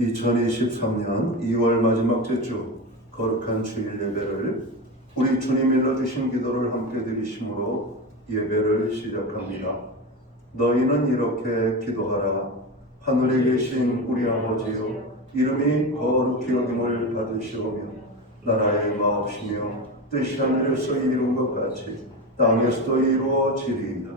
2023년 2월 마지막 주 거룩한 주일 예배를 우리 주님 일러주신 기도를 함께 드리심으로 예배를 시작합니다. 너희는 이렇게 기도하라. 하늘에 계신 우리 아버지여, 이름이 거룩히 여김을 받으시오며 나라의 마옵시며 뜻이 하늘에서 이룬 것 같이 땅에서도 이루어지리이다.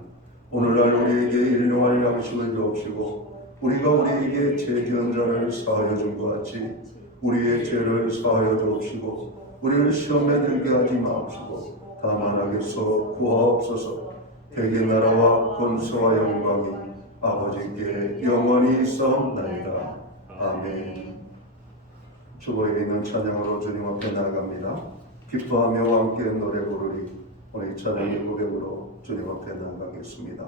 오늘날 우리에게 일용할 양식을 주옵시고 우리가 우리에게 죄지은 자를 사하여 준 것 같이 우리의 죄를 사하여 주옵시고 우리를 시험에 들게 하지 마옵시고 다만 악에서 구하옵소서. 대개 나라와 권세와 영광이 아버지께 영원히 있사옵나이다. 아멘. 주보에 있는 찬양으로 주님 앞에 나아갑니다. 기뻐하며 함께 노래 부르리. 오늘 이 찬양의 고백으로 주님 앞에 나아가겠습니다.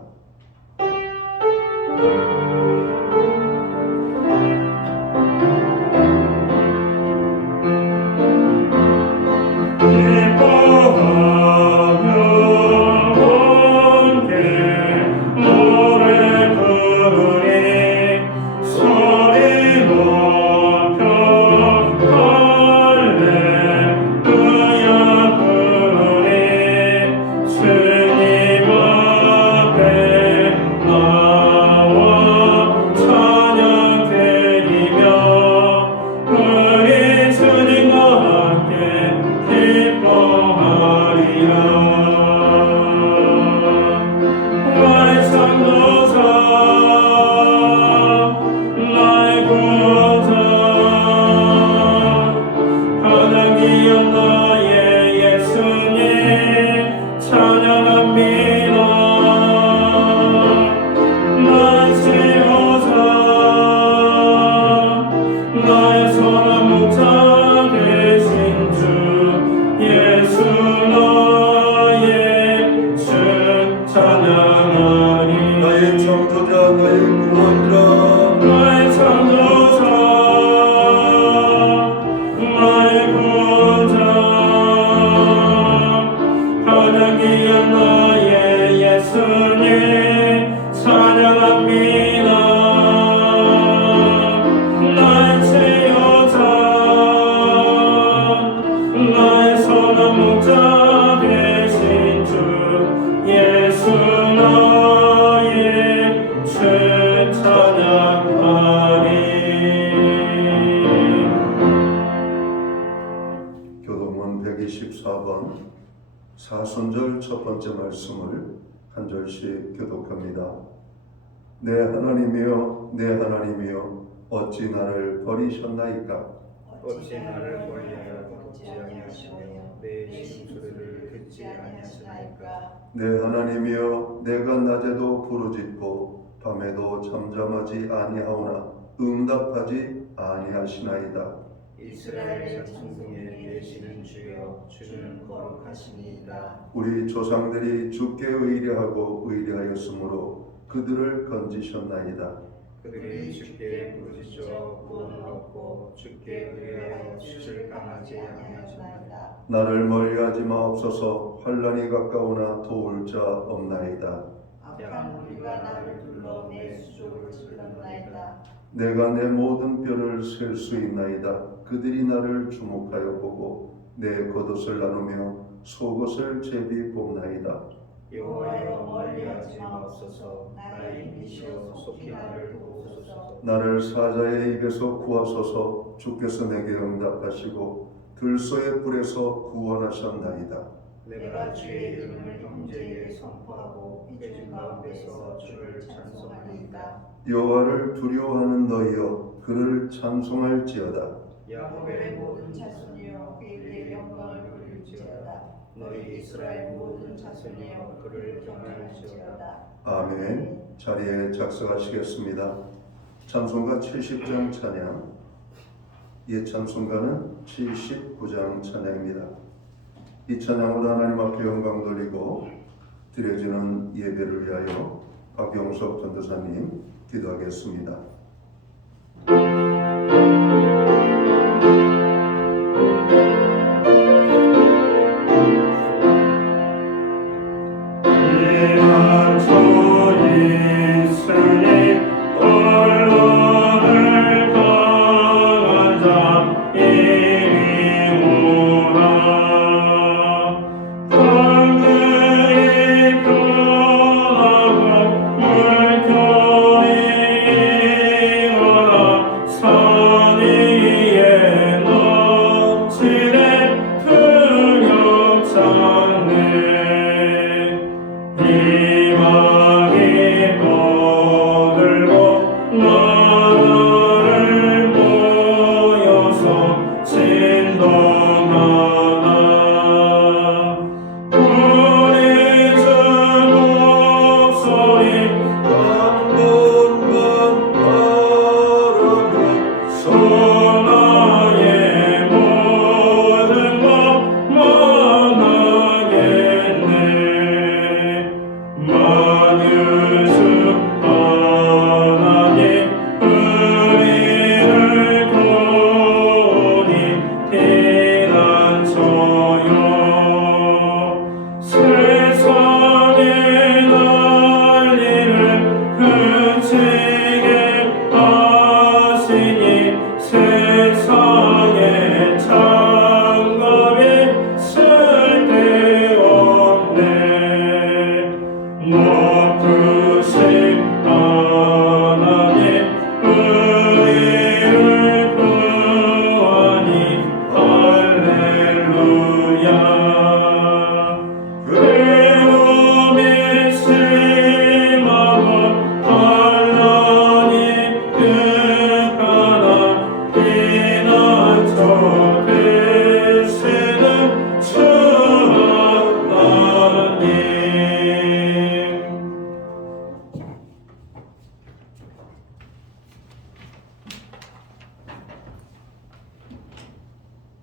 교동문 124번 사순절 첫 번째 말씀을 한 절씩 교독합니다. 내 하나님이여, 내 하나님이여, 어찌 나를 버리셨나이까? 어찌 나를 멀리하여 걷지 아니하시며 내 심소리를 듣지 아니하시나이까? 내 하나님이여, 내가 낮에도 부르짖고 밤에도 잠잠하지 아니하오나 응답하지 아니하시나이다. 이스라엘 천성에 계시는 주여, 주는 거룩하시니이다. 우리 조상들이 주께 의뢰하고 의뢰하였으므로 그들을 건지셨나이다. 그들이 주께 부르짖어 구원을 얻고 주께 의뢰하여 주를 강하지 아니하시나이다. 나를 멀리하지 마옵소서. 환난이 가까우나 도울 자 없나이다. 악한 무리가 나를 둘러 내 수족을 찔렀나이다. 내가 내 모든 뼈를 셀 수 있나이다. 그들이 나를 주목하여 보고 내 겉옷을 나누며 속옷을 제비 뽑나이다. 여호와여, 멀리하지 마옵소서. 나의 힘이시여 속히 나를 도우소서. 나를 사자의 입에서 구하소서. 주께서 내게 응답하시고 들소의 뿔에서 구원하셨나이다. 내가 주의 이름을 형제에게 선포하고 회중 가운데서 주를 찬송하리이다. 여호와를 두려워하는 너희여, 그를 찬송할지어다. 야곱의 모든 자손이여, 그에게 영광을 돌릴지어다. 너희 이스라엘 모든 자손이여, 그를 경외할지어다. 아멘. 자리에 작성하시겠습니다. 찬송가 70장 찬양, 옛 찬송가는 79장 찬양입니다. 이 찬양으로 하나님 앞에 영광 돌리고 드려지는 예배를 위하여 박영석 전도사님 기도하겠습니다. 있으니 언론을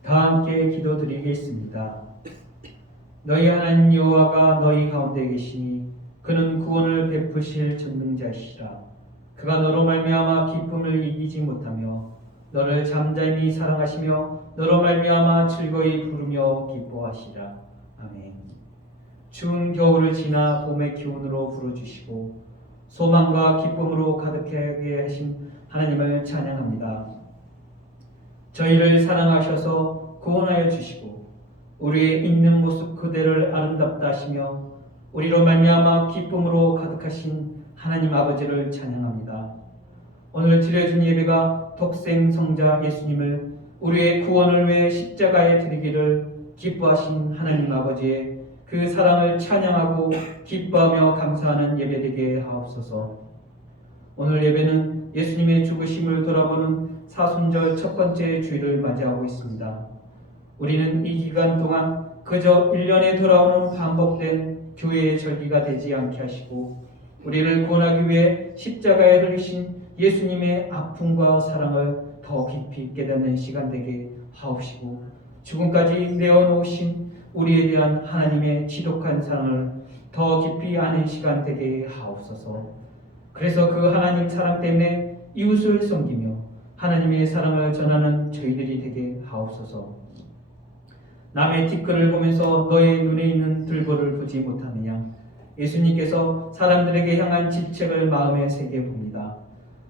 다 함께 기도드리겠습니다. 너희 하나님 여호와가 너희 가운데 계시니 그는 구원을 베푸실 전능자시라. 그가 너로 말미암아 기쁨을 이기지 못하며 너를 잠잠히 사랑하시며 너로 말미암아 즐거이 부르며 기뻐하시라. 아멘. 추운 겨울을 지나 봄의 기운으로 불어주시고 소망과 기쁨으로 가득하게 하신 하나님을 찬양합니다. 저희를 사랑하셔서 구원하여 주시고 우리의 있는 모습 그대를 아름답다 하시며 우리로 말미암아 기쁨으로 가득하신 하나님 아버지를 찬양합니다. 오늘 드려진 예배가 독생 성자 예수님을 우리의 구원을 위해 십자가에 드리기를 기뻐하신 하나님 아버지의 그 사랑을 찬양하고 기뻐하며 감사하는 예배되게 하옵소서. 오늘 예배는 예수님의 죽으심을 돌아보는 사순절 첫 번째 주일을 맞이하고 있습니다. 우리는 이 기간 동안 그저 1년에 돌아오는 반복된 교회의 절기가 되지 않게 하시고 우리를 구원하기 위해 십자가에 흘리신 예수님의 아픔과 사랑을 더 깊이 깨닫는 시간 되게 하옵시고 지금까지 내어놓으신 우리에 대한 하나님의 지독한 사랑을 더 깊이 아는 시간 되게 하옵소서. 그래서 그 하나님 사랑 때문에 이웃을 섬기며 하나님의 사랑을 전하는 저희들이 되게 하옵소서. 남의 티끌을 보면서 너의 눈에 있는 들보를 보지 못하느냐. 예수님께서 사람들에게 향한 질책을 마음에 새겨 봅니다.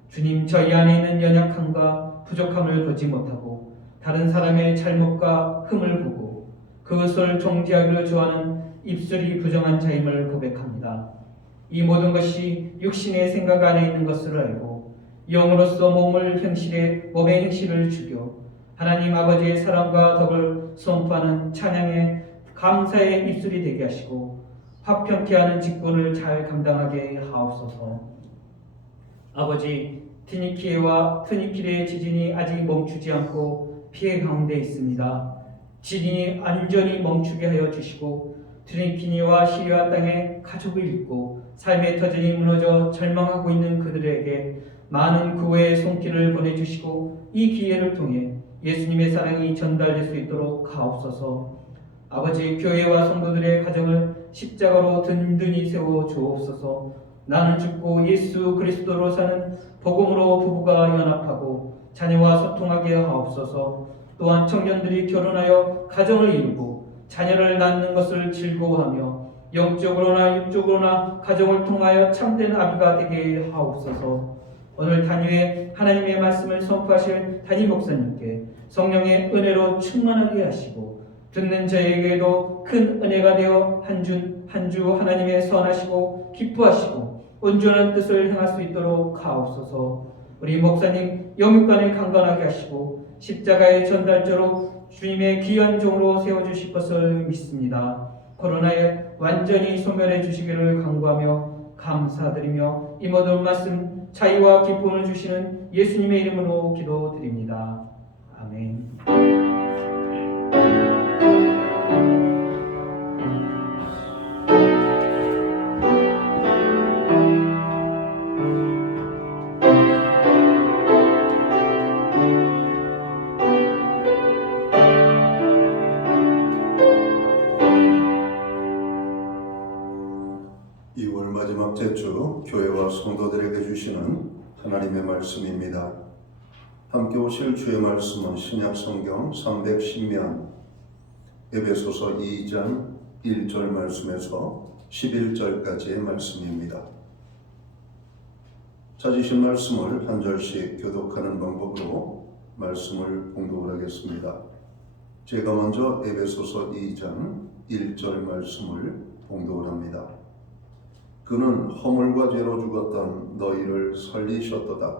주님, 저희 안에 있는 연약함과 부족함을 보지 못하고 다른 사람의 잘못과 흠을 보고 그것을 정죄하기를 좋아하는 입술이 부정한 자임을 고백합니다. 이 모든 것이 육신의 생각 안에 있는 것을 알고 영으로서 몸을 행실해 몸의 행실을 죽여 하나님 아버지의 사랑과 덕을 선포하는 찬양의 감사의 입술이 되게 하시고 화평케 하는 직분을 잘 감당하게 하옵소서. 아버지, 티니키에와 트니키레의 지진이 아직 멈추지 않고 피해 가운데 있습니다. 지진이 안전히 멈추게 하여 주시고 트리키니와 시리아 땅에 가족을 잃고 삶의 터전이 무너져 절망하고 있는 그들에게 많은 구원의 손길을 보내주시고 이 기회를 통해 예수님의 사랑이 전달될 수 있도록 하옵소서. 아버지, 교회와 성도들의 가정을 십자가로 든든히 세워 주옵소서. 나는 죽고 예수 그리스도로 사는 복음으로 부부가 연합하고 자녀와 소통하게 하옵소서. 또한 청년들이 결혼하여 가정을 이루고 자녀를 낳는 것을 즐거워하며 영적으로나 육적으로나 가정을 통하여 참된 아비가 되게 하옵소서. 오늘 단위에 하나님의 말씀을 선포하실 담임 목사님께 성령의 은혜로 충만하게 하시고 듣는 저에게도 큰 은혜가 되어 한 주 하나님의 선하시고 기뻐하시고 온전한 뜻을 행할 수 있도록 하옵소서. 우리 목사님 영육간에 강건하게 하시고 십자가의 전달자로 주님의 귀한 종으로 세워주실 것을 믿습니다. 코로나에 완전히 소멸해 주시기를 간구하며 감사드리며 이 모든 말씀 자유와 기쁨을 주시는 예수님의 이름으로 기도드립니다. 아멘. 마지막째 주 교회와 성도들에게 주시는 하나님의 말씀입니다. 함께 오실 주의 말씀은 신약성경 310면 에베소서 2장 1절 말씀에서 11절까지의 말씀입니다. 찾으신 말씀을 한 절씩 교독하는 방법으로 말씀을 봉독을 하겠습니다. 제가 먼저 에베소서 2장 1절 말씀을 봉독을 합니다. 그는 허물과 죄로 죽었던 너희를 살리셨도다.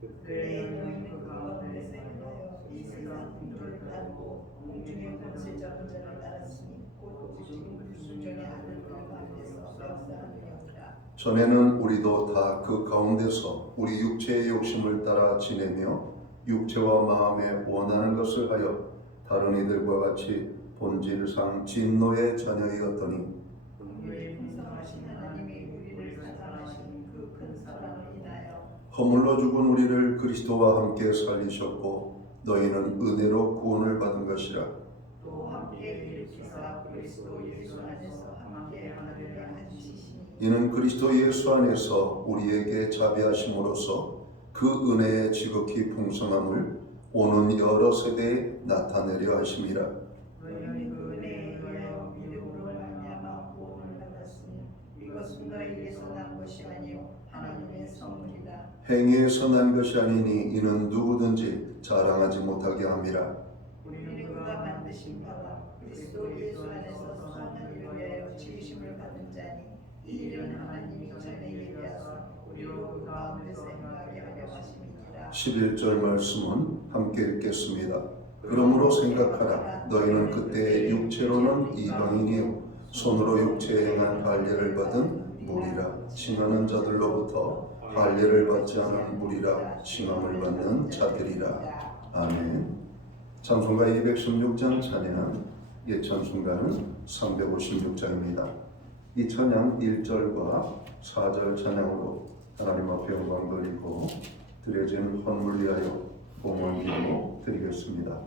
그때 너희는 그 가운데 생하여 이 세상 풍조를 따르고 공중의 권세 잡은 자를 따랐으니 곧 지금 그 수정의 아들 그 가운데서 역사하느니라. 전에는 우리도 다 그 가운데서 우리 육체의 욕심을 따라 지내며 육체와 마음에 원하는 것을 하여 다른 이들과 같이 본질상 진노의 자녀이었더니 긍휼이 풍성하신 하나님이 우리를 사랑하신 그 큰 사랑을 인하여 허물로 죽은 우리를 그리스도와 함께 살리셨고 너희는 은혜로 구원을 받은 것이라. 또 함께 일으키사 그리스도 예수 안에서 함께 하늘에 앉히시니 이는 그리스도 예수 안에서 우리에게 자비하심으로써 그 은혜의 지극히 풍성함을 오는 여러 세대에 나타내려 하심이라. 너희는 그 은혜에 의하여 믿음으로 말미암아 구원을 받았으니 이것은 너희에게서 난 것이 아니요 하나님의 선물이라. 행위에서 난 것이 아니니 이는 누구든지 자랑하지 못하게 함이라. 우리는 그가 만드신 바라 그리스도 예수 안에서 선한 일을 위하여 지으심을 받은 자니 이 일은 하나님이 전에 예비하사 우리로 그 가운데서 행하게 하려 하심이니라. 11절 말씀은 함께 읽겠습니다. 그러므로 생각하라. 너희는 그때 육체로는 이방인이요 손으로 육체에 행한 할례를 받은 무리라 칭하는 자들로부터 할례를 받지 않은 무리라 칭함을 받는 자들이라. 아멘. 찬송가 216장 찬양, 옛 찬송가는 356장입니다. 이 찬양 1절과 4절 찬양으로 하나님 앞에 영광 돌리고 드려진 헌물 위하여 봉헌 기도 드리겠습니다.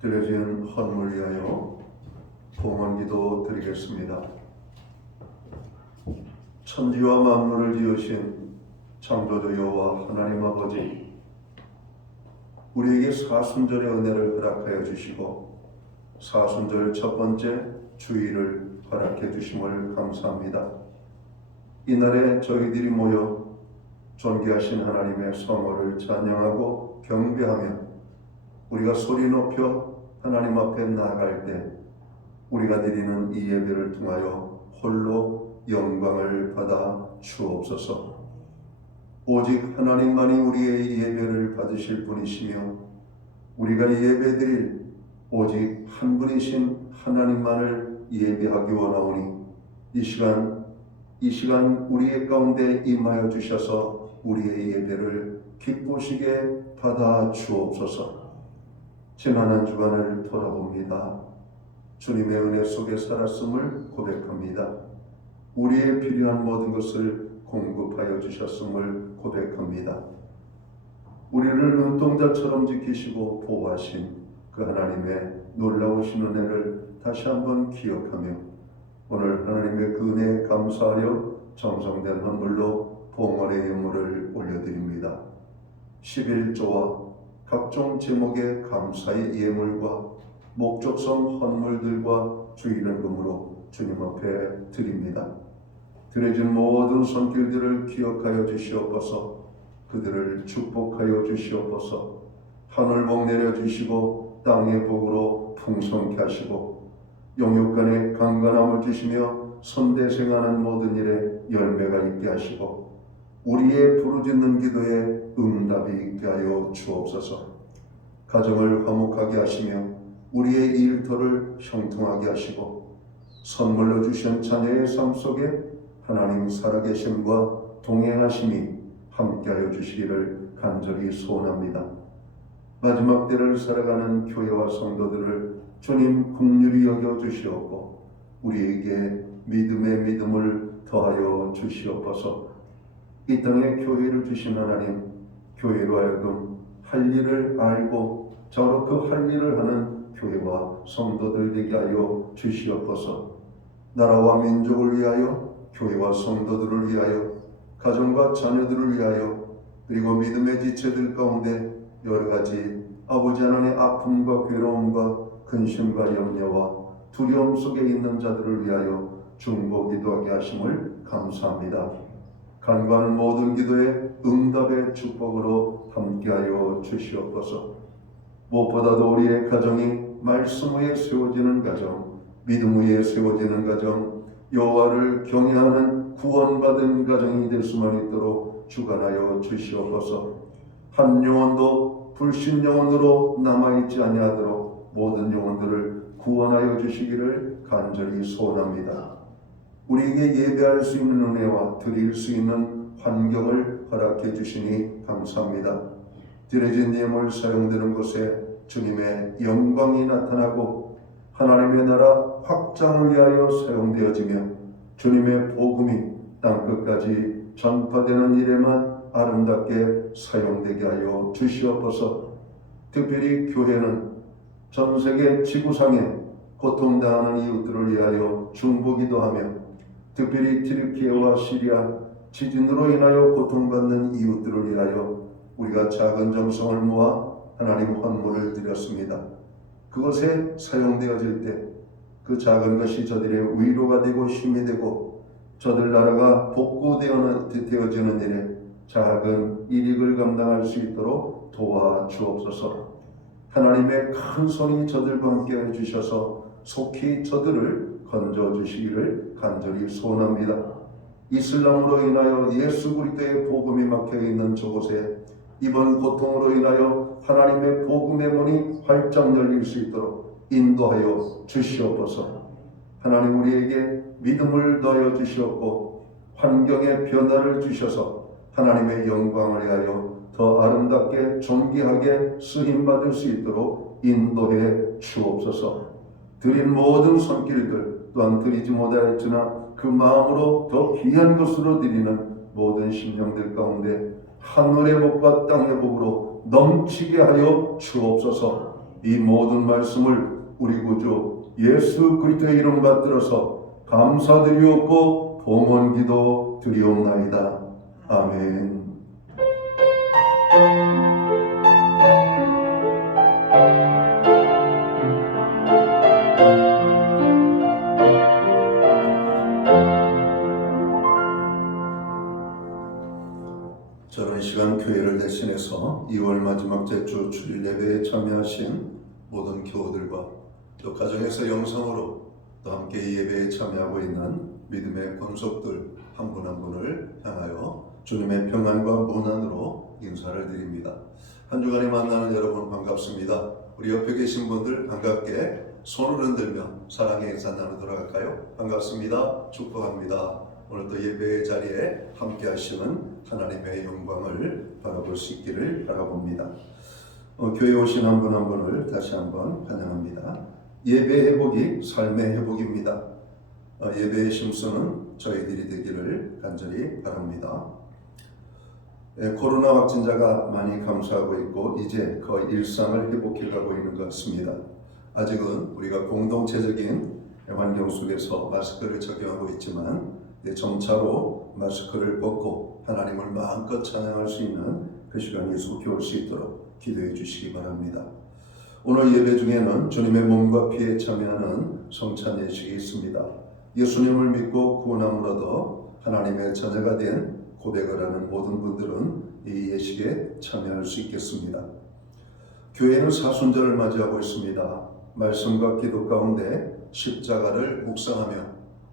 드려진 헌물 위하여 봉헌기도 드리겠습니다. 천지와 만물을 지으신 창조주 여호와 하나님 아버지, 우리에게 사순절의 은혜를 허락하여 주시고 사순절 첫 번째 주일을 허락해 주심을 감사합니다. 이날에 저희들이 모여 존귀하신 하나님의 성호를 찬양하고 경배하며 우리가 소리 높여 하나님 앞에 나아갈 때 우리가 드리는 이 예배를 통하여 홀로 영광을 받아 주옵소서. 오직 하나님만이 우리의 예배를 받으실 분이시며 우리가 예배드릴 오직 한 분이신 하나님만을 예배하기 원하오니 이 시간 우리의 가운데 임하여 주셔서 우리의 예배를 기쁘시게 받아 주옵소서. 지난 한 주간을 돌아봅니다. 주님의 은혜 속에 살았음을 고백합니다. 우리의 필요한 모든 것을 공급하여 주셨음을 고백합니다. 우리를 눈동자처럼 지키시고 보호하신 그 하나님의 놀라우신 은혜를 다시 한번 기억하며 오늘 하나님의 그 은혜에 감사하여 정성된 헌물로 봉헌의 예물을 올려드립니다. 11조와 각종 제목의 감사의 예물과 목적성 헌물들과 주일헌금으로 주님 앞에 드립니다. 드려진 모든 손길들을 기억하여 주시옵소서. 그들을 축복하여 주시옵소서. 하늘 복 내려주시고 땅의 복으로 풍성케 하시고 영육간에 강건함을 주시며 선대생하는 모든 일에 열매가 있게 하시고 우리의 부르짖는 기도에 응답이 있게 하여 주옵소서. 가정을 화목하게 하시며 우리의 일터를 형통하게 하시고 선물로 주신 자녀의 삶 속에 하나님 살아계심과 동행하심이 함께하여 주시기를 간절히 소원합니다. 마지막 때를 살아가는 교회와 성도들을 주님 긍휼히 여겨 주시옵고 우리에게 믿음의 믿음을 더하여 주시옵소서. 이 땅에 교회를 주신 하나님, 교회로 하여금 할 일을 알고 저로 그 할 일을 하는 교회와 성도들 되게 하여 주시옵소서. 나라와 민족을 위하여, 교회와 성도들을 위하여, 가정과 자녀들을 위하여, 그리고 믿음의 지체들 가운데 여러 가지 아버지 하나님의 아픔과 괴로움과 근심과 염려와 두려움 속에 있는 자들을 위하여 중보 기도하게 하심을 감사합니다. 간구하는 모든 기도에 응답의 축복으로 함께하여 주시옵소서. 무엇보다도 우리의 가정이 말씀 위에 세워지는 가정, 믿음 위에 세워지는 가정, 여호와를 경외하는 구원받은 가정이 될 수만 있도록 주관하여 주시옵소서. 한 영혼도 불신 영혼으로 남아있지 아니하도록 모든 영혼들을 구원하여 주시기를 간절히 소원합니다. 우리에게 예배할 수 있는 은혜와 드릴 수 있는 환경을 허락해 주시니 감사합니다. 드려진 예물 사용되는 곳에 주님의 영광이 나타나고 하나님의 나라 확장을 위하여 사용되어지며 주님의 복음이 땅끝까지 전파되는 일에만 아름답게 사용되게 하여 주시옵소서. 특별히 교회는 전 세계 지구상에 고통당하는 이웃들을 위하여 중보기도하며 특별히 튀르키예와 시리아 지진으로 인하여 고통받는 이웃들을 위하여 우리가 작은 정성을 모아 하나님 헌물을 드렸습니다. 그것에 사용되어질 때 그 작은 것이 저들의 위로가 되고 힘이 되고 저들 나라가 복구되어지는 일에 작은 이익을 감당할 수 있도록 도와주옵소서. 하나님의 큰 손이 저들과 함께 해주셔서 속히 저들을 건져주시기를 간절히 소원합니다. 이슬람으로 인하여 예수 그리스도의 복음이 막혀있는 저곳에 이번 고통으로 인하여 하나님의 복음의 문이 활짝 열릴 수 있도록 인도하여 주시옵소서. 하나님 우리에게 믿음을 더하여 주시옵고 환경의 변화를 주셔서 하나님의 영광을 위하여 더 아름답게 존귀하게 쓰임받을 수 있도록 인도해 주옵소서. 드린 모든 손길들 또한 드리지 못하였으나 그 마음으로 더 귀한 것으로 드리는 모든 심령들 가운데 하늘의 복과 땅의 복으로 넘치게 하여 주옵소서. 이 모든 말씀을 우리 구주 예수 그리스도의 이름 받들어서 감사드리옵고 봉헌기도 드리옵나이다. 아멘. 저는 이 시간 교회를 대신해서 2월 마지막 제주 주일 예배에 참여하신 모든 교우들과 또 가정에서 영성으로 또 함께 이 예배에 참여하고 있는 믿음의 권속들 한 분 한 분을 향하여 주님의 평안과 문안으로 인사를 드립니다. 한 주간에 만나는 여러분 반갑습니다. 우리 옆에 계신 분들 반갑게 손을 흔들며 사랑의 인사 나누도록 할까요? 반갑습니다. 축복합니다. 오늘 또 예배의 자리에 함께 하시는 하나님의 영광을 바라볼 수 있기를 바라봅니다. 교회에 오신 한 분 한 분을 다시 한번 환영합니다. 예배 회복이 삶의 회복입니다. 예배의 심수는 저희들이 되기를 간절히 바랍니다. 코로나 확진자가 많이 감소하고 있고 이제 거의 일상을 회복해 가고 있는 것 같습니다. 아직은 우리가 공동체적인 환경 속에서 마스크를 적용하고 있지만 점차로 마스크를 벗고 하나님을 마음껏 찬양할 수 있는 그 시간이 속히 올 수 있도록 기도해 주시기 바랍니다. 오늘 예배 중에는 주님의 몸과 피에 참여하는 성찬 예식이 있습니다. 예수님을 믿고 구원함을 얻어 하나님의 자녀가 된 고백을 하는 모든 분들은 이 예식에 참여할 수 있겠습니다. 교회는 사순절을 맞이하고 있습니다. 말씀과 기도 가운데 십자가를 묵상하며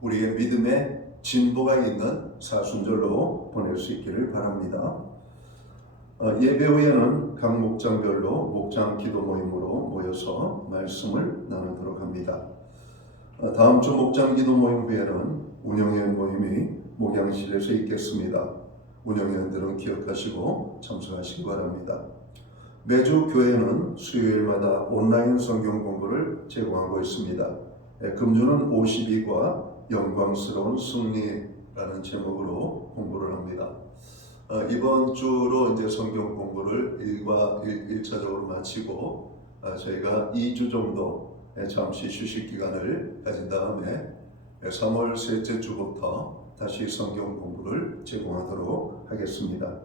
우리의 믿음의 진보가 있는 사순절로 보낼 수 있기를 바랍니다. 예배 후에는 각 목장별로 목장 기도 모임으로 모여서 말씀을 나누도록 합니다. 다음 주 목장 기도 모임 후에는 운영위원 모임이 목양실에서 있겠습니다. 운영위원들은 기억하시고 참석하시기 바랍니다. 매주 교회는 수요일마다 온라인 성경 공부를 제공하고 있습니다. 금주는 52과 영광스러운 승리라는 제목으로 공부를 합니다. 이번 주로 이제 성경 공부를 1차적으로 마치고 저희가 2주 정도 잠시 휴식 기간을 가진 다음에 3월 셋째 주부터 다시 성경 공부를 제공하도록 하겠습니다.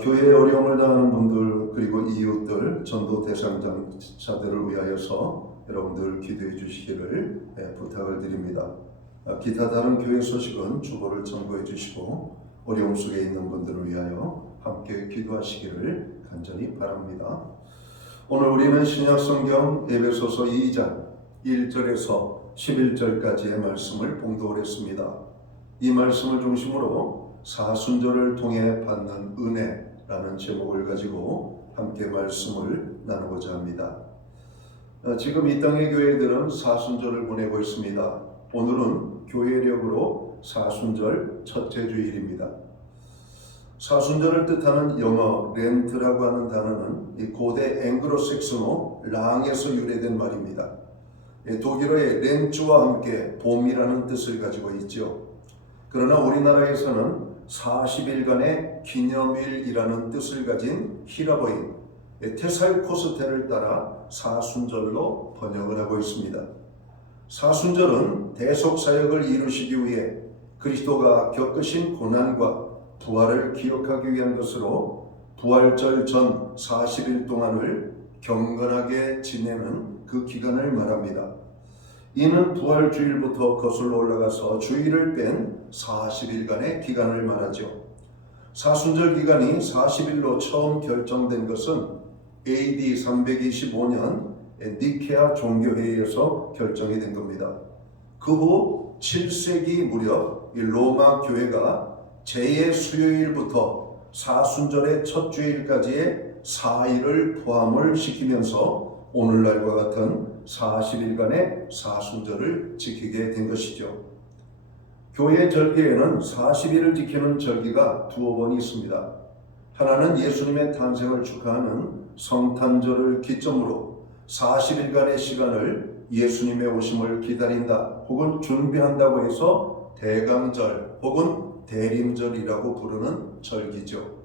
교회에 어려움을 당하는 분들 그리고 이웃들, 전도 대상자들을 위하여서 여러분들 기도해 주시기를 부탁을 드립니다. 기타 다른 교회 소식은 주보를 참고해 주시고 어려움 속에 있는 분들을 위하여 함께 기도하시기를 간절히 바랍니다. 오늘 우리는 신약성경 에베소서 2장 1절에서 11절까지의 말씀을 봉독을 했습니다. 이 말씀을 중심으로 사순절을 통해 받는 은혜라는 제목을 가지고 함께 말씀을 나누고자 합니다. 지금 이 땅의 교회들은 사순절을 보내고 있습니다. 오늘은 교회력으로 사순절 첫째 주일입니다. 사순절을 뜻하는 영어 렌트라고 하는 단어는 이 고대 앵글로색슨어 랑에서 유래된 말입니다. 독일어의 렌츠와 함께 봄이라는 뜻을 가지고 있죠. 그러나 우리나라에서는 40일간의 기념일이라는 뜻을 가진 히라버인 테살코스테를 따라 사순절로 번역을 하고 있습니다. 사순절은 대속사역을 이루시기 위해 그리스도가 겪으신 고난과 부활을 기억하기 위한 것으로 부활절 전 40일 동안을 경건하게 지내는 그 기간을 말합니다. 이는 부활주일부터 거슬러 올라가서 주일을 뺀 40일간의 기간을 말하죠. 사순절 기간이 40일로 처음 결정된 것은 AD 325년 니케아 종교회의에서 결정이 된 겁니다. 그 후 7세기 무렵 로마 교회가 제2의 수요일부터 사순절의 첫 주일까지의 4일을 포함을 시키면서 오늘날과 같은 40일간의 사순절을 지키게 된 것이죠. 교회 절기에는 40일을 지키는 절기가 두어 번 있습니다. 하나는 예수님의 탄생을 축하하는 성탄절을 기점으로 40일간의 시간을 예수님의 오심을 기다린다 혹은 준비한다고 해서 대강절 혹은 대림절이라고 부르는 절기죠.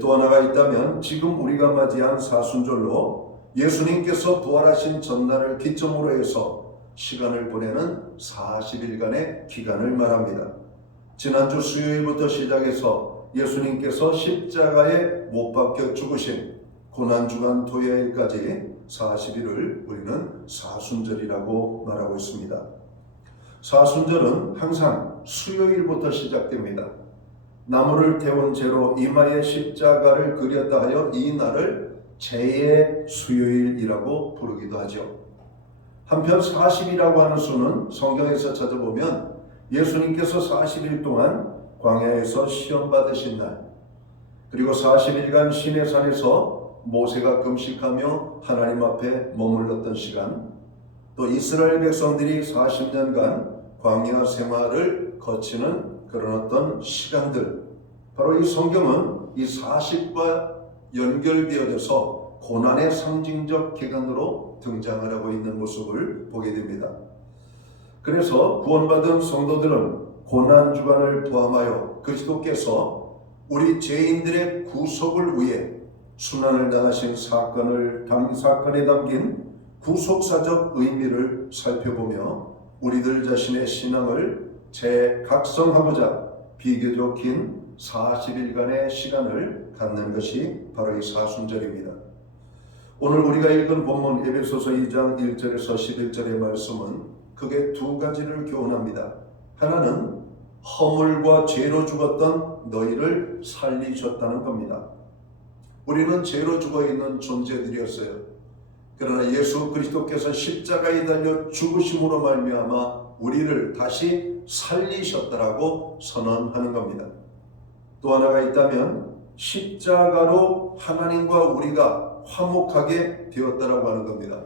또 하나가 있다면 지금 우리가 맞이한 사순절로 예수님께서 부활하신 전날을 기점으로 해서 시간을 보내는 40일간의 기간을 말합니다. 지난주 수요일부터 시작해서 예수님께서 십자가에 못 박혀 죽으신 고난주간 토요일까지 40일을 우리는 사순절이라고 말하고 있습니다. 사순절은 항상 수요일부터 시작됩니다. 나무를 태운 채로 이마에 십자가를 그렸다 하여 이 날을 제2의 수요일이라고 부르기도 하죠. 한편 40이라고 하는 수는 성경에서 찾아보면 예수님께서 40일 동안 광야에서 시험 받으신 날, 그리고 40일간 시내산에서 모세가 금식하며 하나님 앞에 머물렀던 시간, 또 이스라엘 백성들이 40년간 광야 생활을 거치는 그런 어떤 시간들, 바로 이 성경은 이 40과 연결되어져서 고난의 상징적 기간으로 등장을 하고 있는 모습을 보게 됩니다. 그래서 구원받은 성도들은 고난주간을 포함하여 그리스도께서 우리 죄인들의 구속을 위해 순환을 당하신 사건에 담긴 구속사적 의미를 살펴보며 우리들 자신의 신앙을 재각성하고자 비교적 긴 40일간의 시간을 갖는 것이 바로 이 사순절입니다. 오늘 우리가 읽은 본문 에베소서 2장 1절에서 11절의 말씀은 크게 두 가지를 교훈합니다. 하나는 허물과 죄로 죽었던 너희를 살리셨다는 겁니다. 우리는 죄로 죽어있는 존재들이었어요. 그러나 예수 그리스도께서 십자가에 달려 죽으심으로 말미암아 우리를 다시 살리셨다라고 선언하는 겁니다. 또 하나가 있다면 십자가로 하나님과 우리가 화목하게 되었다라고 하는 겁니다.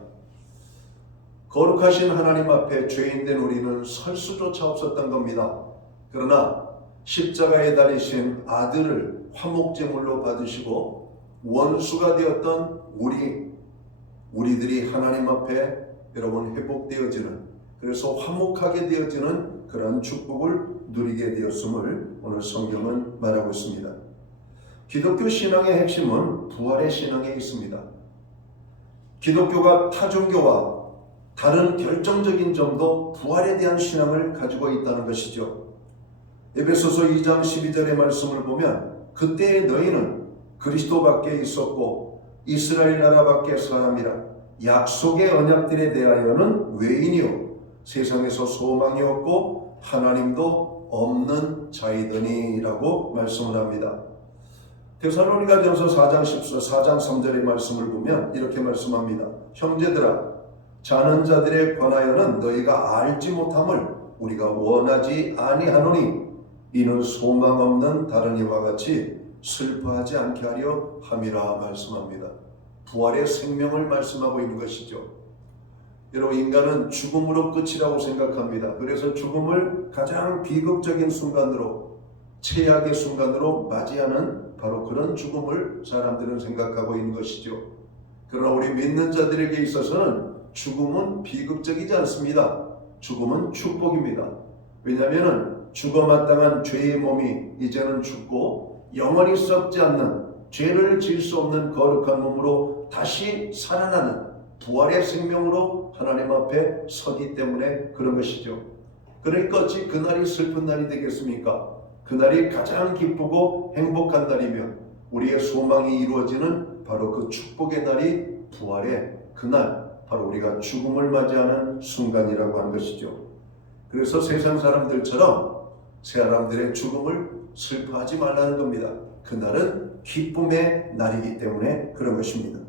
거룩하신 하나님 앞에 죄인된 우리는 설 수조차 없었던 겁니다. 그러나 십자가에 달리신 아들을 화목제물로 받으시고 원수가 되었던 우리들이 하나님 앞에 여러분 회복되어지는, 그래서 화목하게 되어지는 그런 축복을 누리게 되었음을 오늘 성경은 말하고 있습니다. 기독교 신앙의 핵심은 부활의 신앙에 있습니다. 기독교가 타 종교와 다른 결정적인 점도 부활에 대한 신앙을 가지고 있다는 것이죠. 에베소서 2장 12절의 말씀을 보면 그때의 너희는 그리스도 밖에 있었고 이스라엘 나라 밖에 사람이라 약속의 언약들에 대하여는 외인이요 세상에서 소망이 없고 하나님도 없는 자이더니라고 말씀을 합니다. 데살로니가전서 4장 3절의 말씀을 보면 이렇게 말씀합니다. 형제들아, 자는 자들에 관하여는 너희가 알지 못함을 우리가 원하지 아니하노니 이는 소망 없는 다른 이와 같이 슬퍼하지 않게 하려 함이라 말씀합니다. 부활의 생명을 말씀하고 있는 것이죠. 여러분, 인간은 죽음으로 끝이라고 생각합니다. 그래서 죽음을 가장 비극적인 순간으로, 최악의 순간으로 맞이하는 바로 그런 죽음을 사람들은 생각하고 있는 것이죠. 그러나 우리 믿는 자들에게 있어서는 죽음은 비극적이지 않습니다. 죽음은 축복입니다. 왜냐하면 죽어마땅한 죄의 몸이 이제는 죽고 영원히 썩지 않는 죄를 지을 수 없는 거룩한 몸으로 다시 살아나는 부활의 생명으로 하나님 앞에 서기 때문에 그런 것이죠. 그러니까 어찌 그날이 슬픈 날이 되겠습니까? 그날이 가장 기쁘고 행복한 날이며 우리의 소망이 이루어지는 바로 그 축복의 날이 부활의 그날, 바로 우리가 죽음을 맞이하는 순간이라고 하는 것이죠. 그래서 세상 사람들처럼 사람들의 죽음을 슬퍼하지 말라는 겁니다. 그날은 기쁨의 날이기 때문에 그런 것입니다.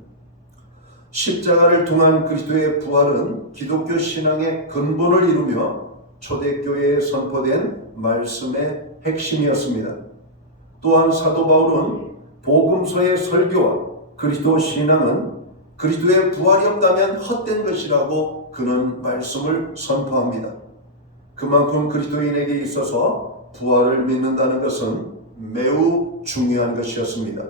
십자가를 통한 그리스도의 부활은 기독교 신앙의 근본을 이루며 초대교회에 선포된 말씀의 핵심이었습니다. 또한 사도 바울은 복음서의 설교와 그리스도 신앙은 그리스도의 부활이 없다면 헛된 것이라고 그는 말씀을 선포합니다. 그만큼 그리스도인에게 있어서 부활을 믿는다는 것은 매우 중요한 것이었습니다.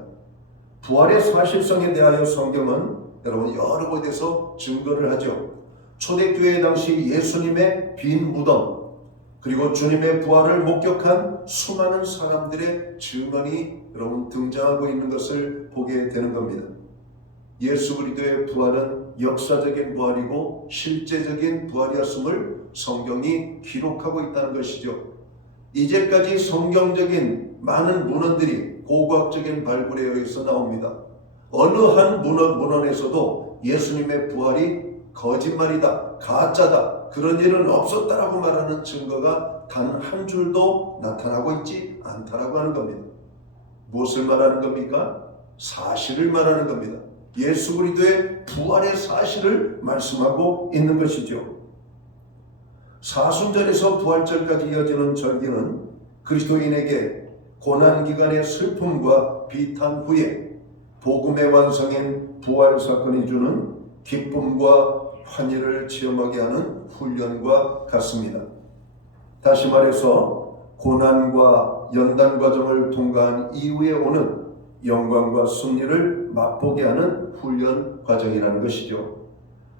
부활의 사실성에 대하여 성경은 여러분 여러 곳에서 증거를 하죠. 초대교회 당시 예수님의 빈 무덤, 그리고 주님의 부활을 목격한 수많은 사람들의 증언이 여러분 등장하고 있는 것을 보게 되는 겁니다. 예수 그리스도의 부활은 역사적인 부활이고 실제적인 부활이었음을 성경이 기록하고 있다는 것이죠. 이제까지 성경적인 많은 문헌들이 고고학적인 발굴에 의해서 나옵니다. 어느 한 문헌에서도 예수님의 부활이 거짓말이다, 가짜다, 그런 일은 없었다라고 말하는 증거가 단 한 줄도 나타나고 있지 않다라고 하는 겁니다. 무엇을 말하는 겁니까? 사실을 말하는 겁니다. 예수 그리스도의 부활의 사실을 말씀하고 있는 것이죠. 사순절에서 부활절까지 이어지는 절기는 그리스도인에게 고난기간의 슬픔과 비탄 후에 복음의 완성인 부활 사건이 주는 기쁨과 환희를 체험하게 하는 훈련과 같습니다. 다시 말해서 고난과 연단 과정을 통과한 이후에 오는 영광과 승리를 맛보게 하는 훈련 과정이라는 것이죠.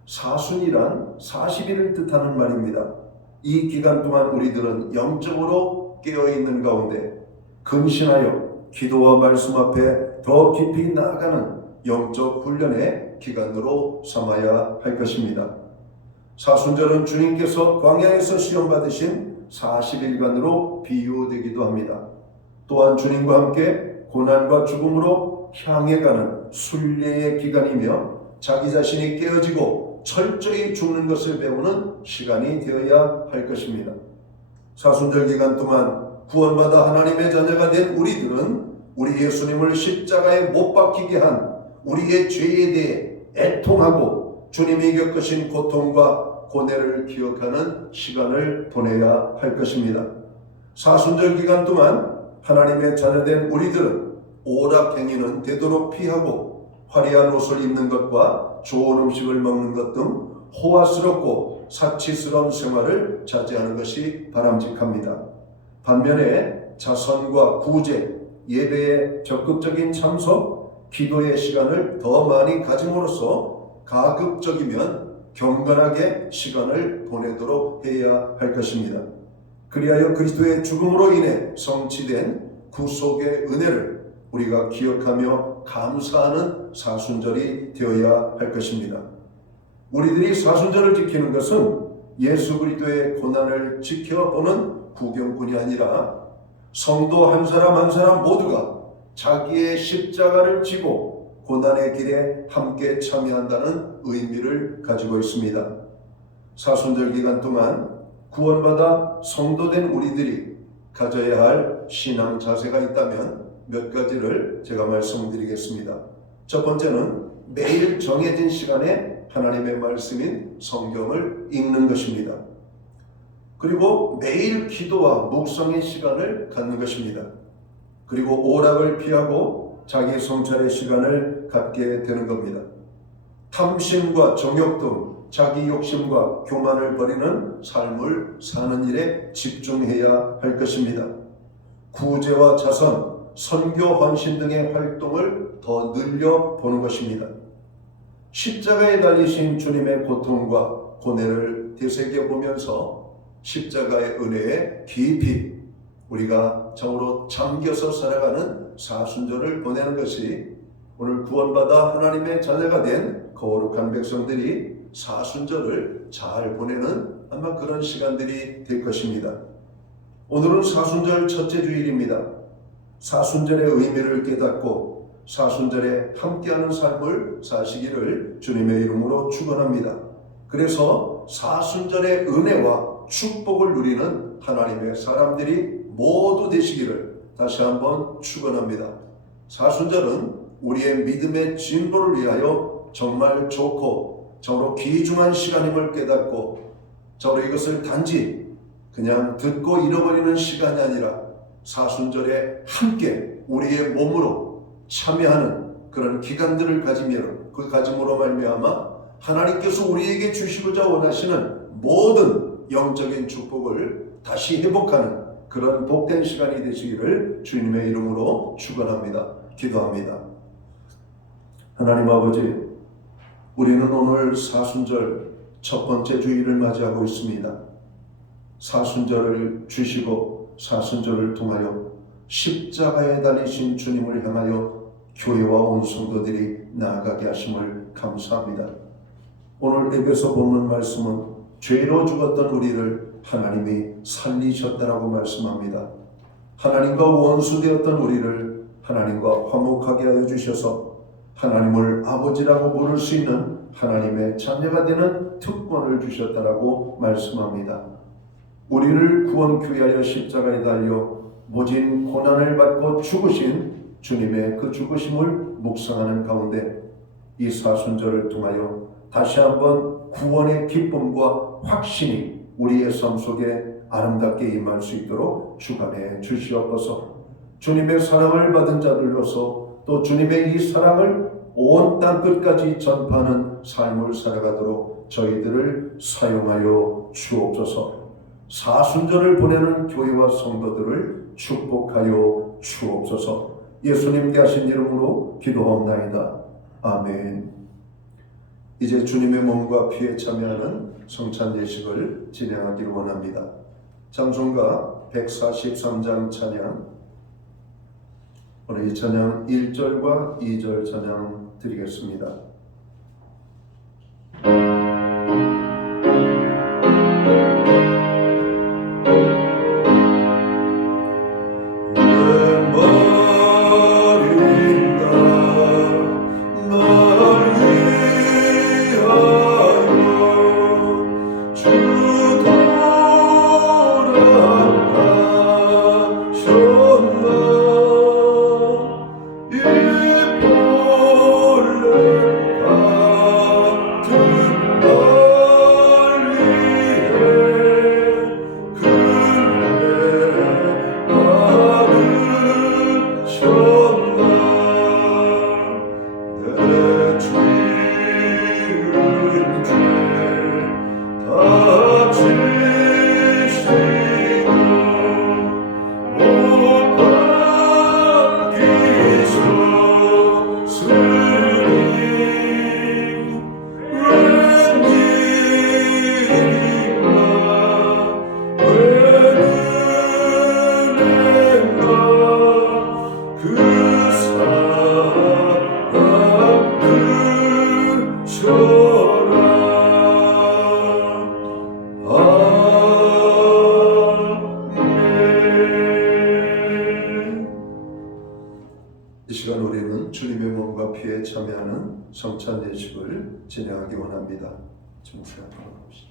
사순이란 40일을 뜻하는 말입니다. 이 기간 동안 우리들은 영적으로 깨어있는 가운데 근신하여 기도와 말씀 앞에 더 깊이 나아가는 영적 훈련의 기간으로 삼아야 할 것입니다. 사순절은 주님께서 광야에서 시험받으신 40일간으로 비유되기도 합니다. 또한 주님과 함께 고난과 죽음으로 향해 가는 순례의 기간이며 자기 자신이 깨어지고 철저히 죽는 것을 배우는 시간이 되어야 할 것입니다. 사순절 기간 동안 구원받아 하나님의 자녀가 된 우리들은 우리 예수님을 십자가에 못 박히게 한 우리의 죄에 대해 애통하고 주님이 겪으신 고통과 고뇌를 기억하는 시간을 보내야 할 것입니다. 사순절 기간 동안 하나님의 자녀된 우리들은 오락행위는 되도록 피하고 화려한 옷을 입는 것과 좋은 음식을 먹는 것 등 호화스럽고 사치스러운 생활을 자제하는 것이 바람직합니다. 반면에 자선과 구제, 예배에 적극적인 참석, 기도의 시간을 더 많이 가짐으로써 가급적이면 경건하게 시간을 보내도록 해야 할 것입니다. 그리하여 그리스도의 죽음으로 인해 성취된 구속의 은혜를 우리가 기억하며 감사하는 사순절이 되어야 할 것입니다. 우리들이 사순절을 지키는 것은 예수 그리스도의 고난을 지켜보는 구경꾼이 아니라 성도 한 사람 한 사람 모두가 자기의 십자가를 지고 고난의 길에 함께 참여한다는 의미를 가지고 있습니다. 사순절 기간 동안 구원받아 성도된 우리들이 가져야 할 신앙 자세가 있다면 몇 가지를 제가 말씀드리겠습니다. 첫 번째는 매일 정해진 시간에 하나님의 말씀인 성경을 읽는 것입니다. 그리고 매일 기도와 묵상의 시간을 갖는 것입니다. 그리고 오락을 피하고 자기 성찰의 시간을 갖게 되는 겁니다. 탐심과 정욕 등 자기 욕심과 교만을 버리는 삶을 사는 일에 집중해야 할 것입니다. 구제와 자선, 선교 헌신 등의 활동을 더 늘려보는 것입니다. 십자가에 달리신 주님의 고통과 고뇌를 되새겨보면서 십자가의 은혜에 깊이 우리가 정으로 잠겨서 살아가는 사순절을 보내는 것이 오늘 구원받아 하나님의 자녀가 된 거룩한 백성들이 사순절을 잘 보내는 아마 그런 시간들이 될 것입니다. 오늘은 사순절 첫째 주일입니다. 사순절의 의미를 깨닫고 사순절에 함께하는 삶을 사시기를 주님의 이름으로 축원합니다. 그래서 사순절의 은혜와 축복을 누리는 하나님의 사람들이 모두 되시기를 다시 한번 축원합니다. 사순절은 우리의 믿음의 진보를 위하여 정말 좋고 정으로 귀중한 시간임을 깨닫고 정으로 이것을 단지 그냥 듣고 잃어버리는 시간이 아니라 사순절에 함께 우리의 몸으로 참여하는 그런 기간들을 가짐으로 말미암아 하나님께서 우리에게 주시고자 원하시는 모든 영적인 축복을 다시 회복하는 그런 복된 시간이 되시기를 주님의 이름으로 축원합니다. 기도합니다. 하나님 아버지, 우리는 오늘 사순절 첫 번째 주일을 맞이하고 있습니다. 사순절을 주시고 사순절을 통하여 십자가에 달리신 주님을 향하여 교회와 온 성도들이 나아가게 하심을 감사합니다. 오늘 에베소 본문 말씀은 죄로 죽었던 우리를 하나님이 살리셨다라고 말씀합니다. 하나님과 원수되었던 우리를 하나님과 화목하게 하여 주셔서 하나님을 아버지라고 부를 수 있는 하나님의 자녀가 되는 특권을 주셨다라고 말씀합니다. 우리를 구원케 하여 십자가에 달려 모진 고난을 받고 죽으신 주님의 그 죽으심을 묵상하는 가운데 이 사순절을 통하여 다시 한번 구원의 기쁨과 확신이 우리의 삶 속에 아름답게 임할 수 있도록 주관해 주시옵소서. 주님의 사랑을 받은 자들로서 또 주님의 이 사랑을 온 땅 끝까지 전파하는 삶을 살아가도록 저희들을 사용하여 주옵소서. 사순절을 보내는 교회와 성도들을 축복하여 주옵소서. 예수님께 하신 이름으로 기도하옵나이다. 아멘. 이제 주님의 몸과 피에 참여하는 성찬 예식을 진행하기를 원합니다. 찬송가 143장 찬양, 오늘 이 찬양 1절과 2절 찬양 드리겠습니다. 참여하는 성찬 예식을 진행하기 원합니다. 정수 앞으로 가보시죠.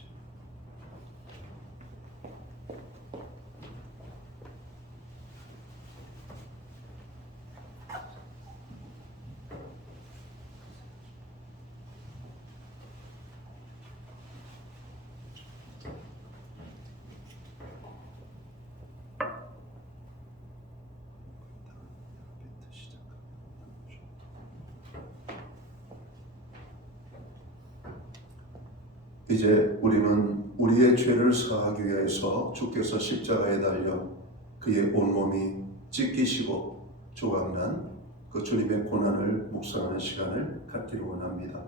이제 우리는 우리의 죄를 사하기 위해서 주께서 십자가에 달려 그의 온몸이 찢기시고 조각난 그 주님의 고난을 묵상하는 시간을 갖기를 원합니다.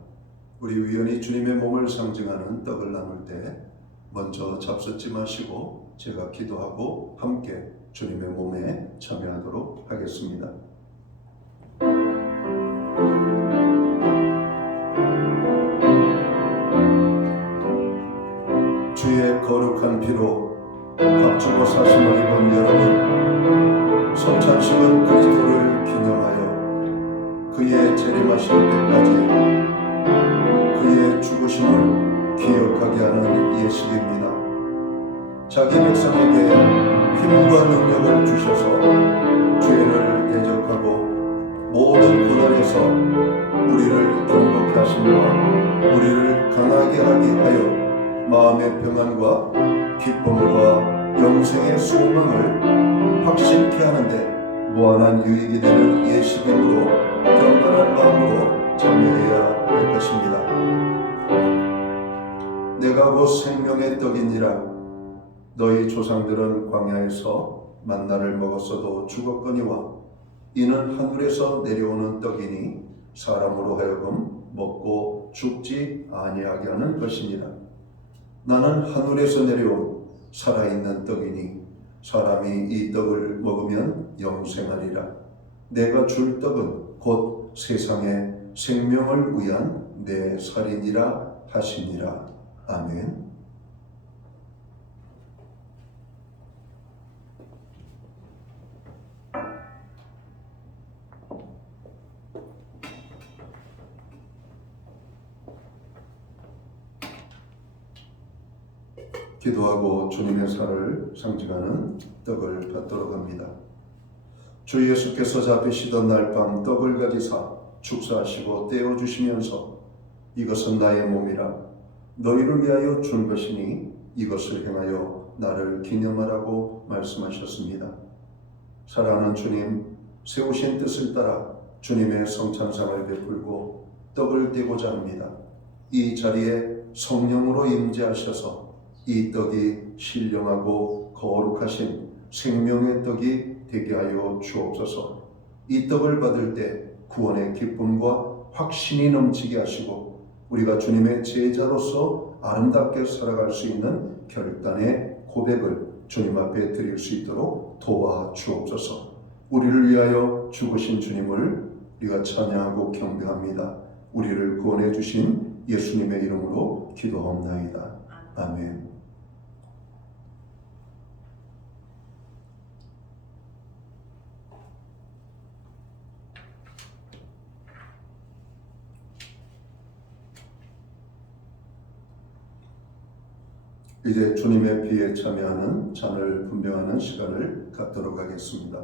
우리 위원이 주님의 몸을 상징하는 떡을 나눌 때 먼저 잡숫지 마시고 제가 기도하고 함께 주님의 몸에 참여하도록 하겠습니다. 주의 거룩한 피로 값주고 사심을 입은 여러분, 성찬식은 그리스도를 기념하여 그의 재림하실 때까지 그의 죽으심을 기억하게 하는 예식입니다. 자기 백성에게 힘과 능력을 주셔서 죄를 대적하고 모든 고난에서 우리를 경고케 하심과 우리를 강하게 하게 하여 마음의 평안과 기쁨과 영생의 소망을 확실케 하는데 무한한 유익이 되는 예식이므로 경건한 마음으로 참여해야 할 것입니다. 내가 곧 생명의 떡이니라. 너희 조상들은 광야에서 만나를 먹었어도 죽었거니와 이는 하늘에서 내려오는 떡이니 사람으로 하여금 먹고 죽지 아니하게 하는 것이니라. 나는 하늘에서 내려온 살아있는 떡이니 사람이 이 떡을 먹으면 영생하리라. 내가 줄 떡은 곧 세상의 생명을 위한 내 살이니라 하시니라. 아멘. 기도하고 주님의 살을 상징하는 떡을 받도록 합니다. 주 예수께서 잡히시던 날 밤 떡을 가지사 축사하시고 떼어주시면서 이것은 나의 몸이라 너희를 위하여 준 것이니 이것을 행하여 나를 기념하라고 말씀하셨습니다. 사랑하는 주님, 세우신 뜻을 따라 주님의 성찬상을 베풀고 떡을 떼고자 합니다. 이 자리에 성령으로 임재하셔서 이 떡이 신령하고 거룩하신 생명의 떡이 되게 하여 주옵소서. 이 떡을 받을 때 구원의 기쁨과 확신이 넘치게 하시고 우리가 주님의 제자로서 아름답게 살아갈 수 있는 결단의 고백을 주님 앞에 드릴 수 있도록 도와 주옵소서. 우리를 위하여 죽으신 주님을 우리가 찬양하고 경배합니다. 우리를 구원해 주신 예수님의 이름으로 기도하옵나이다. 아멘. 이제 주님의 피에 참여하는 잔을 분배하는 시간을 갖도록 하겠습니다.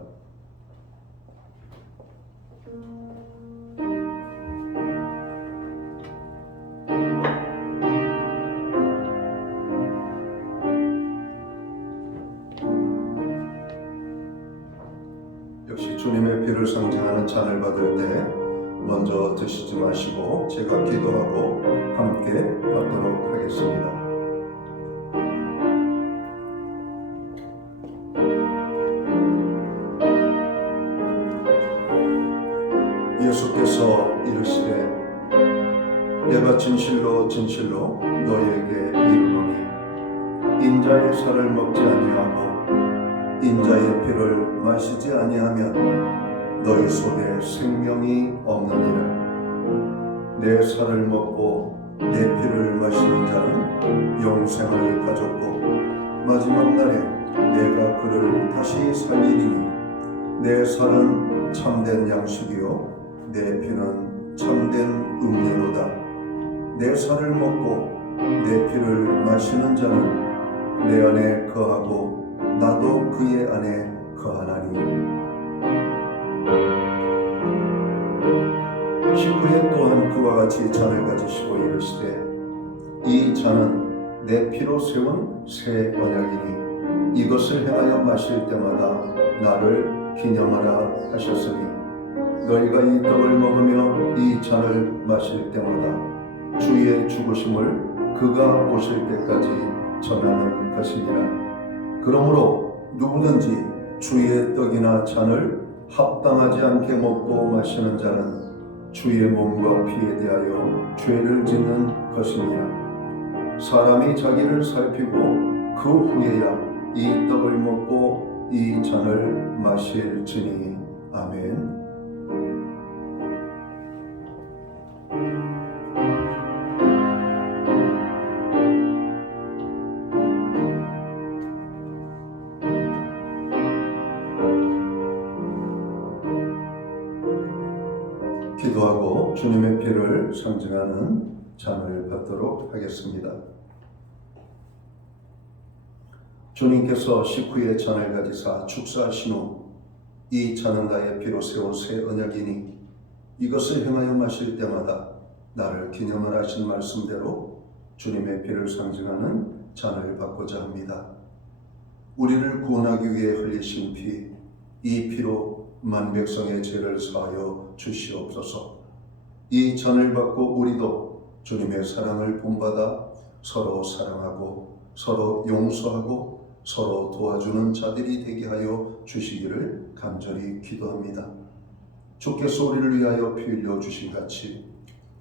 역시 주님의 피를 상징하는 잔을 받을 때 먼저 드시지 마시고 제가 기도하고 함께 받도록 하겠습니다. 예수께서 이르시되 내가 진실로 진실로 너희에게 이르노니 인자의 살을 먹지 아니하고 인자의 피를 마시지 아니하면 너희 속에 생명이 없느니라. 내 살을 먹고 내 피를 마시는 자는 영생을 가졌고 마지막 날에 내가 그를 다시 살리리니 내 살은 참된 양식이요 내 피는 참된 음료로다. 내 살을 먹고 내 피를 마시는 자는 내 안에 거하고 나도 그의 안에 거하나니. 19회 또한 그와 같이 잔을 가지시고 이르시되 이 잔은 내 피로 세운 새 언약이니 이것을 행하여 마실 때마다 나를 기념하라 하셨으니 너희가 이 떡을 먹으며 이 잔을 마실 때마다 주의 죽으심을 그가 오실 때까지 전하는 것이니라. 그러므로 누구든지 주의 떡이나 잔을 합당하지 않게 먹고 마시는 자는 주의 몸과 피에 대하여 죄를 짓는 것이니라. 사람이 자기를 살피고 그 후에야 이 떡을 먹고 이 잔을 마실지니. 아멘. 기도하고 주님의 피를 상징하는 잔을 받도록 하겠습니다. 주님께서 식후에 잔을 가지사 축사하신 후 이 잔은 나의 피로 세운 새 언약이니 이것을 행하여 마실 때마다 나를 기념하라 하신 말씀대로 주님의 피를 상징하는 잔을 받고자 합니다. 우리를 구원하기 위해 흘리신 피, 이 피로 만백성의 죄를 사하여 주시옵소서. 이 잔을 받고 우리도 주님의 사랑을 본받아 서로 사랑하고 서로 용서하고 서로 도와주는 자들이 되게 하여 주시기를 간절히 기도합니다. 주께서 우리를 위하여 피 흘려 주신 같이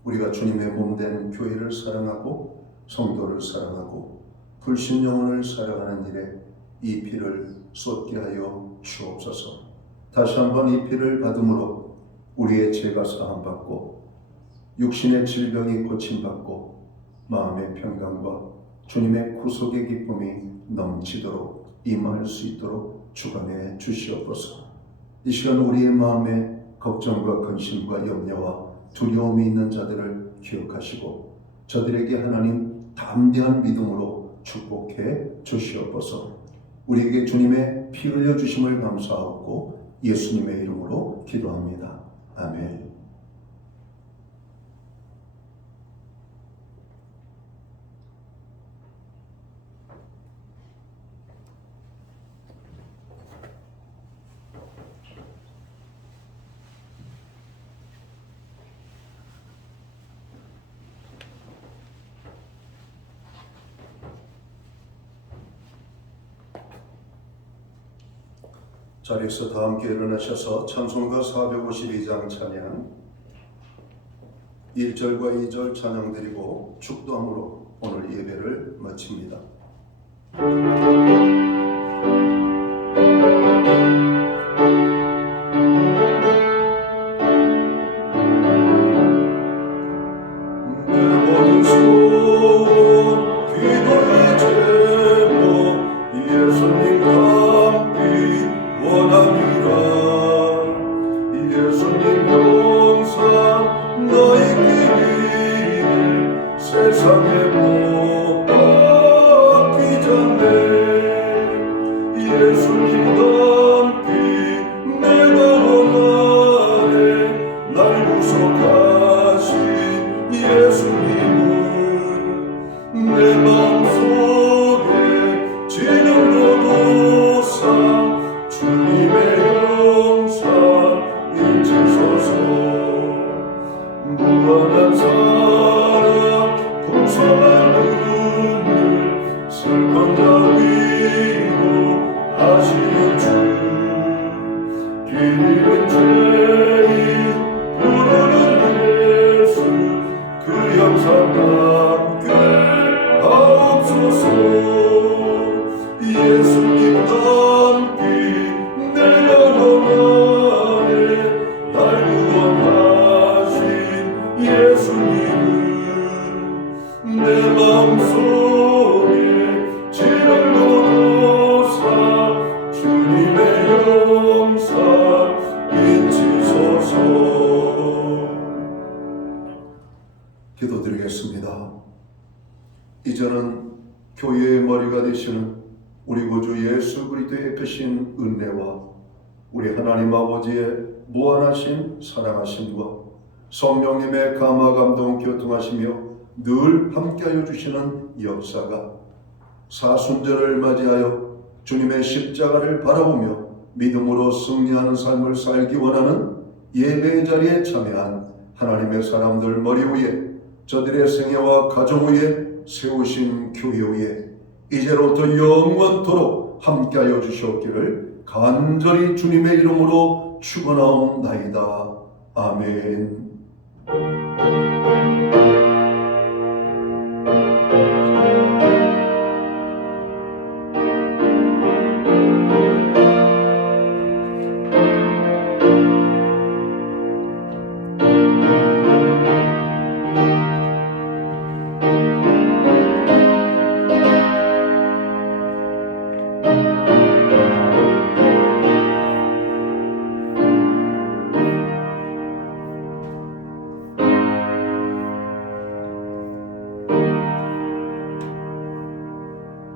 우리가 주님의 몸된 교회를 사랑하고 성도를 사랑하고 불신영혼을 사랑하는 일에 이 피를 쏟게 하여 주옵소서. 다시 한번 이 피를 받음으로 우리의 죄가 사함받고 육신의 질병이 고침받고 마음의 평강과 주님의 구속의 기쁨이 넘치도록 임할 수 있도록 주관해 주시옵소서. 이 시간 우리의 마음에 걱정과 근심과 염려와 두려움이 있는 자들을 기억하시고 저들에게 하나님 담대한 믿음으로 축복해 주시옵소서. 우리에게 주님의 피 흘려 주심을 감사하고 예수님의 이름으로 기도합니다. 아멘. 자리에서 다 함께 일어나셔서 찬송가 452장 찬양 1절과 2절 찬양 드리고 축도함으로 오늘 예배를 마칩니다. 기도드리겠습니다. 이제는 교회의 머리가 되시는 우리 구주 예수 그리스도의 크신 은혜와 우리 하나님 아버지의 무한하신 사랑하심과 성령님의 감화 감동 교통하시며 늘 함께하여 주시는 역사가 사순절을 맞이하여 주님의 십자가를 바라보며 믿음으로 승리하는 삶을 살기 원하는 예배의 자리에 참여한 하나님의 사람들 머리 위에 저들의 생애와 가정 위에 세우신 교회 위에 이제로부터 영원토록 함께하여 주시옵기를 간절히 주님의 이름으로 축원하옵나이다. 아멘.